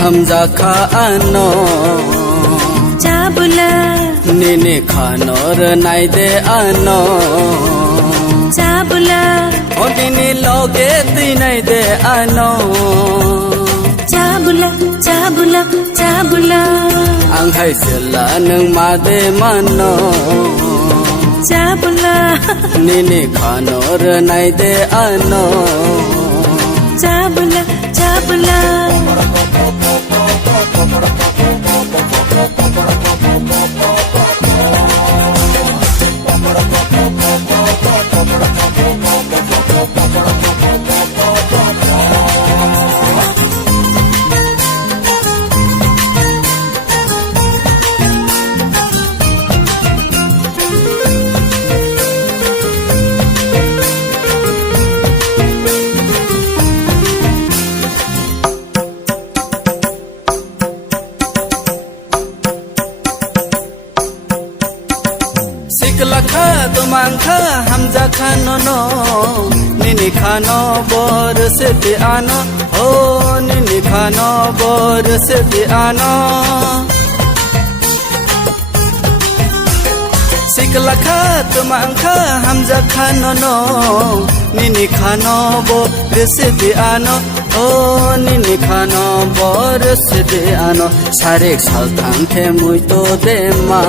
हमजा खानो चाबुला निने खानोर नाई दे आनो चाबुला ओ निने लोगे ती नाई दे आनो चाबुला चाबुला चाबुला आं हायसला नों मादे मानो चाबुला निने खानोर नाई दे आनो चाबुला चाबुला सिकलखा तुमांखा हमजा खानो नो निनी खानो बोर से भी आनो हो निनी खानो बोर से भी आनो सिकलखा तुमांखा हमजा खानो नो निनी खानो बोर से भी आनो ओ निनी खानो बोर से भी आनो सारे साल थांथे मुई तो दे मा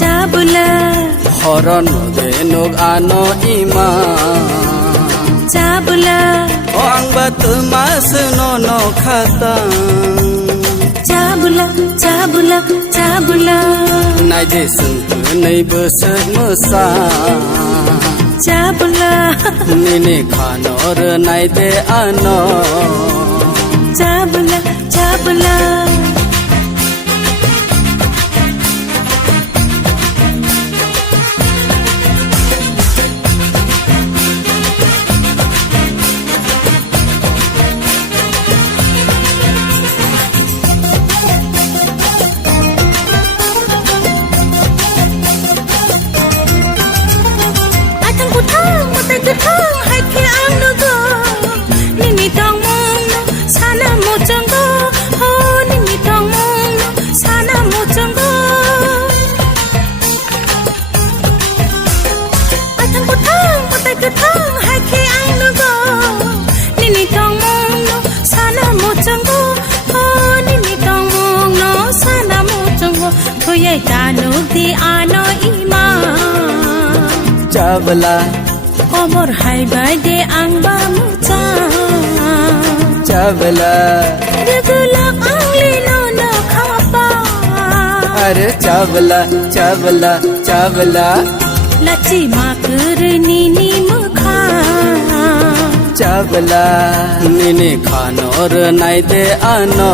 चाबुला हरन दे नुग आनो इमा चाबुला ओ आंबा तुमास नो नो खाता चाबुला चाबुला चाबुला नाय दे संग नै बोसोर मोसा चाबुला निने खानोर नाय दे आनो चाबुला चाबुला चाबला Omor hai bai de ang ba mucha चाबला Regulak ang lino na khapa अरे चाबला चाबला चाबला Lachi makur nini mukha चाबला निने खानोर नाई दे आनो